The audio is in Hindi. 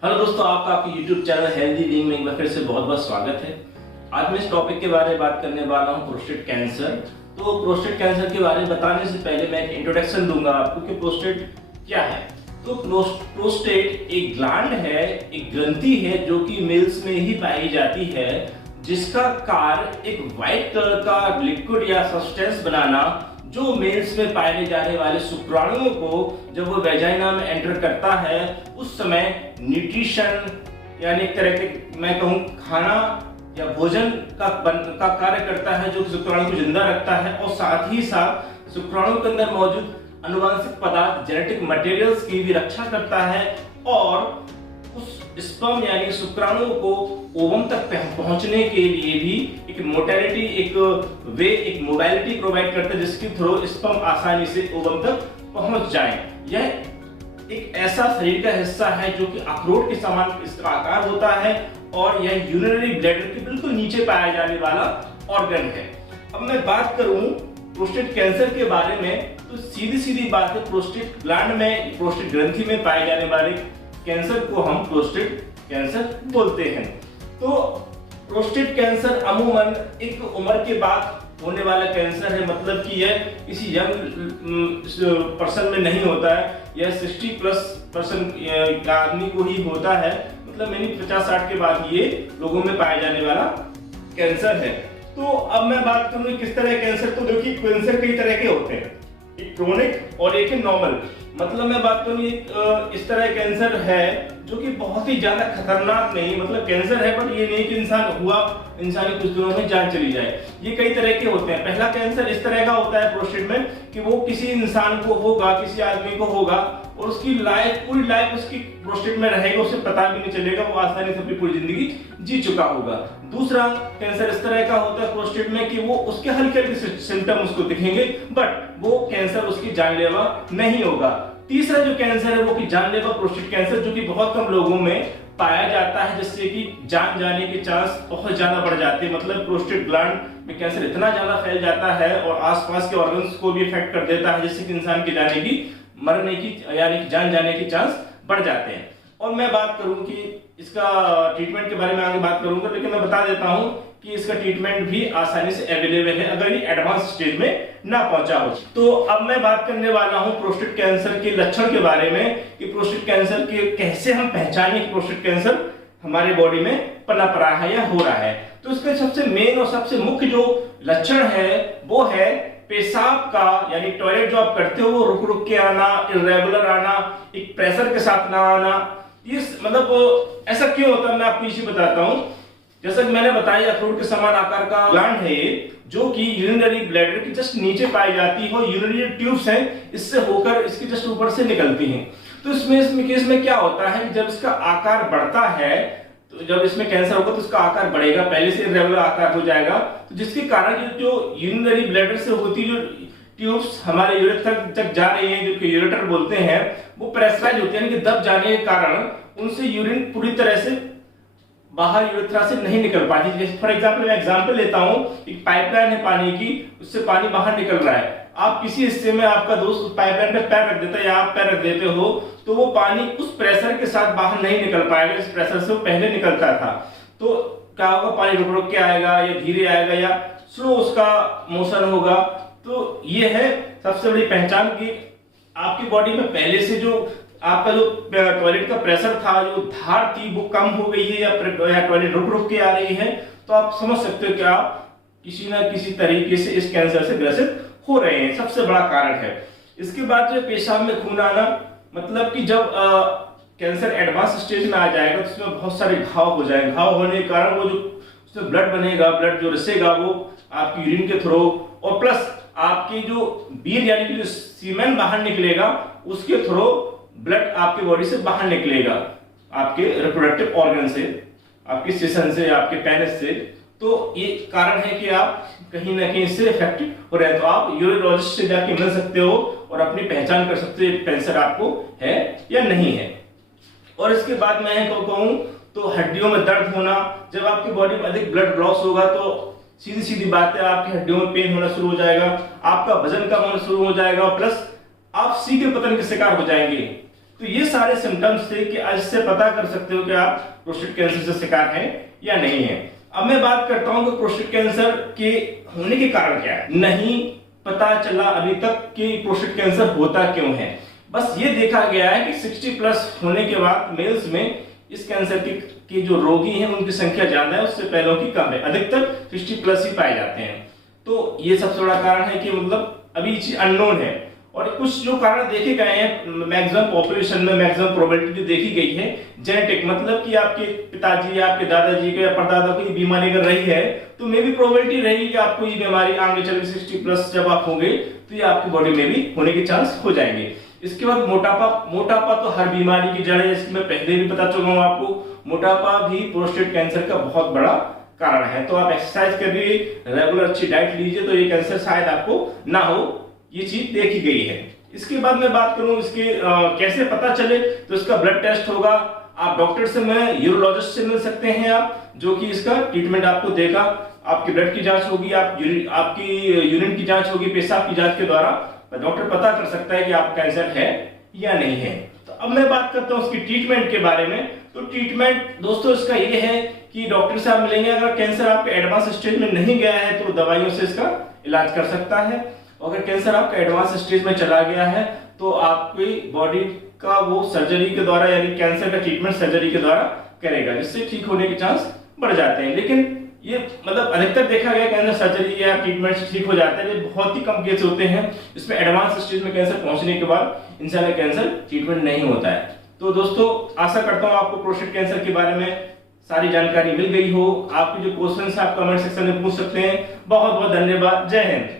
हेलो दोस्तों, आपका आपके YouTube चैनल हेल्दी बीइंग में एक बार फिर से बहुत बहुत स्वागत है। आज मैं इस टॉपिक के बारे में बात करने वाला हूँ प्रोस्टेट कैंसर। तो प्रोस्टेट कैंसर के बारे में बताने से पहले मैं एक इंट्रोडक्शन दूंगा आपको कि प्रोस्टेट क्या है। तो प्रोस्टेट एक ग्लैंड है, एक ग्रंथि है जो कि मेल्स में ही पाई जाती है, जिसका कार्य एक व्हाइट कलर का लिक्विड या सब्सटेंस बनाना जो मेल्स में पाए जाने वाले शुक्राणुओं को जब वो वेजाइना में एंटर करता है उस समय न्यूट्रिशन यानी एक तरह के मैं कहूँ खाना या भोजन का कार्य करता है जो शुक्राणु को जिंदा रखता है और साथ ही साथ शुक्राणु के अंदर मौजूद आनुवंशिक पदार्थ जेनेटिक मटेरियल्स की भी रक्षा करता है और उस स्पर्म यानी शुक्राणु को ओवम तक पहुंचने के लिए भी एक मोबाइलिटी प्रोवाइड करता है जिसके थ्रू स्पर्म आसानी से ओवम तक पहुंच जाए। यह एक ऐसा शरीर का हिस्सा है जो कि अखरोट के समान इसका आकार होता है और यह यूरिनरी ब्लैडर के बिल्कुल नीचे पाया जाने वाला ऑर्गन है। अब मैं बात करूं प्रोस्टेट कैंसर के बारे में तो सीधी बात है, प्रोस्टेट ग्लैंड में प्रोस्टेट ग्रंथि में पाए जाने वाले कैंसर को हम प्रोस्टेट कैंसर बोलते हैं। तो प्रोस्टेट कैंसर अमूमन एक उम्र के बाद होने वाला कैंसर है, मतलब कि यह किसी यंग पर्सन में नहीं होता है, यह 60+ आदमी को ही होता है, मतलब यानी 50-60 के बाद ये लोगों में पाए जाने वाला कैंसर है। तो अब मैं बात करूं किस तरह कैंसर, तो देखिए कैंसर कई तरह के होते हैं, एक क्रोनिक और एक नॉर्मल। मतलब मैं बात करूं इस तरह कैंसर है जो कि बहुत ही ज्यादा खतरनाक नहीं, मतलब कैंसर है बट ये नहीं कि इंसान कुछ दिनों में जान चली जाए। ये कई तरह के होते हैं। पहला कैंसर इस तरह का होता है प्रोस्टेट में कि वो किसी इंसान को होगा, किसी आदमी को होगा और उसकी पूरी लाइफ उसकी प्रोस्टेट में रहेगा, उसे पता भी नहीं चलेगा, वो आसानी से अपनी पूरी जिंदगी जी चुका होगा। दूसरा कैंसर इस तरह का होता है प्रोस्टेट में कि वो उसके हल्के सिम्टम उसको दिखेंगे बट वो कैंसर उसकी जानलेवा नहीं होगा। तीसरा जो कैंसर है वो कि जानलेवा प्रोस्टेट कैंसर जो कि बहुत कम लोगों में पाया जाता है, जिससे कि जान जाने के चांस बहुत ज्यादा बढ़ जाते हैं। मतलब प्रोस्टेट ग्लैंड में कैंसर इतना ज्यादा फैल जाता है और आसपास के ऑर्गन्स को भी इफेक्ट कर देता है, जिससे कि इंसान की मरने की यानी जान जाने के चांस बढ़ जाते हैं। और मैं बात करूं कि इसका ट्रीटमेंट के बारे में आगे बात करूंगा, लेकिन मैं बता देता हूं कि इसका ट्रीटमेंट भी आसानी से अवेलेबल है अगर ये एडवांस स्टेज में ना पहुंचा हो। तो अब मैं बात करने वाला हूं प्रोस्टेट कैंसर के लक्षण के बारे में कि प्रोस्टेट कैंसर के कैसे हम पहचानें कि प्रोस्टेट कैंसर हमारे बॉडी में पनप रहा है या हो रहा है। तो इसके सबसे मेन और सबसे मुख्य जो लक्षण है वो है पेशाब का, यानी टॉयलेट जो आप करते हो वो रुक के आना, इरेगुलर आना, एक प्रेशर के साथ ना आना। ये मतलब ऐसा क्यों होता है मैं आपको इसी बताता हूं। जैसा कि मैंने बताया अखरोट के समान आकार का ग्लैंड है ये, जो कि यूरिनरी ब्लैडर के जस्ट नीचे पाई जाती है और यूरिनरी ट्यूब्स हैं इससे होकर इसके जस्ट ऊपर से निकलती हैं। तो इसमें केस में क्या होता है कि जब इसका आकार बढ़ता है, तो जब इसमें कैंसर होगा तो इसका आकार बढ़ेगा, पहले से इरेगुलर आकार हो जाएगा, तो जिसके कारण जो यूरिनरी ब्लैडर से होती जो ट्यूब्स हमारे यूरेथ्रा तक जा रही हैं, जो कि यूरेटर बोलते हैं, वो प्रेशराइज होती है, यानी कि दब जाने के कारण उनसे यूरिन पूरी तरह से बाहर यूरेथ्रा से नहीं निकल पाती। जैसे फॉर एग्जांपल मैं एग्जांपल लेता हूं, एक पाइपलाइन है पानी की, उससे पानी बाहर निकल रहा है, आप किसी हिस्से में आपका दोस्त उस पाइपलाइन पे पैर रख देता है या आप पैर रख देते हो तो वो पानी उस प्रेशर के साथ बाहर नहीं निकल पाएगा, इस प्रेशर से वो पहले निकलता था। तो क्या होगा, पानी रुक के आएगा या धीरे आएगा या स्लो उसका मोशन होगा। तो ये है सबसे बड़ी पहचान कि आपकी बॉडी में पहले से जो आपका जो टॉयलेट का प्रेशर था, जो धार थी वो कम हो गई है या टॉयलेट रुक के आ रही है, तो आप समझ सकते हो कि आप किसी ना किसी तरीके से इस कैंसर से ग्रसित हो रहे हैं, सबसे बड़ा कारण है। इसके बाद जो पेशाब में खून आना, मतलब कि जब कैंसर एडवांस स्टेज में आ जाएगा तो उसमें बहुत सारे घाव हो जाएंगे। घाव होने के कारण वो जो उसमें ब्लड बनेगा, ब्लड जो रिसेगा वो आपकी यूरिन के थ्रू और प्लस आपकी जो बीर यानी कि जो सीमेन बाहर निकलेगा उसके थ्रू ब्लड आपकी बॉडी से बाहर निकलेगा, आपके रिप्रोडक्टिव ऑर्गन से, आपके सेशन से, आपके पेनिस से। तो ये कारण है कि आप कहीं ना कहीं इससे इफेक्टेड हो रहे हैं। तो आप यूरोलॉजिस्ट से जाके मिल सकते हो और अपनी पहचान कर सकते हो कैंसर आपको है या नहीं है। और इसके बाद मैं कहूं तो हड्डियों में दर्द होना, जब आपकी बॉडी में अधिक ब्लड लॉस होगा तो सीधी बात है आपकी हड्डियों में पेन होना शुरू हो जाएगा, आपका वजन कम होना शुरू हो जाएगा, प्लस आप शीघ्र पतन के शिकार हो जाएंगे। तो ये सारे सिम्टम्स थे कि इससे पता कर सकते हो कि आप प्रोस्टेट कैंसर से शिकार हैं या नहीं है। अब मैं बात करता हूं कि प्रोस्टेट कैंसर के होने के कारण क्या है। नहीं पता चला अभी तक कि प्रोस्टेट कैंसर होता क्यों है। बस ये देखा गया है कि 60 प्लस होने के बाद मेल्स में इस कैंसर के जो रोगी हैं उनकी संख्या ज्यादा है, उससे पहले की कम है। अधिकतर 60 प्लस ही पाए जाते हैं। तो ये सबसे बड़ा कारण है कि मतलब अभी चीज अननोन है। और कुछ जो कारण देखे गए हैं मैक्सिमम पॉपुलेशन में, मैक्सिमम प्रोबेबिलिटी जो देखी गई है जेनेटिक, मतलब कि आपके पिताजी या आपके दादाजी को या परदादा को ये बीमारी अगर रही है तो मे भी प्रोबेबिलिटी रहेगी कि आपको ये बीमारी आगे चल 60 प्लस जब आप होंगे तो ये आपकी बॉडी में भी होने के चांस हो जाएंगे। इसके बाद मोटापा तो हर बीमारी की जड़ है, इसमें मैं पहले भी बता चुका हूं आपको। मोटापा भी प्रोस्टेट कैंसर का बहुत बड़ा कारण है। तो आप एक्सरसाइज करिए, रेगुलर अच्छी डाइट लीजिए तो ये कैंसर शायद आपको ना हो, ये चीज देखी गई है। इसके बाद मैं बात करूं इसके कैसे पता चले, तो इसका ब्लड टेस्ट होगा। आप डॉक्टर से मैं यूरोलॉजिस्ट से मिल सकते हैं आप, जो कि इसका ट्रीटमेंट आपको देगा। आपकी ब्लड की जांच होगी, आपकी यूरिन की जांच होगी, पेशाब की जांच के द्वारा डॉक्टर पता कर सकता है कि आपको कैंसर है या नहीं है। तो अब मैं बात करता हूं इसकी ट्रीटमेंट के बारे में। तो ट्रीटमेंट दोस्तों इसका ये है कि डॉक्टर से आप मिलेंगे, अगर कैंसर आपके एडवांस स्टेज में नहीं गया है तो दवाइयों से इसका इलाज कर सकता है। अगर कैंसर आपका एडवांस स्टेज में चला गया है तो आपकी बॉडी का वो सर्जरी के द्वारा, यानी कैंसर का ट्रीटमेंट सर्जरी के द्वारा करेगा, जिससे ठीक होने के चांस बढ़ जाते हैं। लेकिन ये मतलब अधिकतर देखा गया कैंसर सर्जरी या ट्रीटमेंट से ठीक हो जाते हैं। ये बहुत ही कम केस होते हैं इसमें एडवांस स्टेज में कैंसर पहुंचने के बाद इंसान कैंसर ट्रीटमेंट नहीं होता है। तो दोस्तों आशा करता हूं आपको प्रोस्टेट कैंसर के बारे में सारी जानकारी मिल गई हो। आपके जो क्वेश्चन है आप कमेंट सेक्शन में पूछ सकते हैं। बहुत बहुत धन्यवाद। जय हिंद।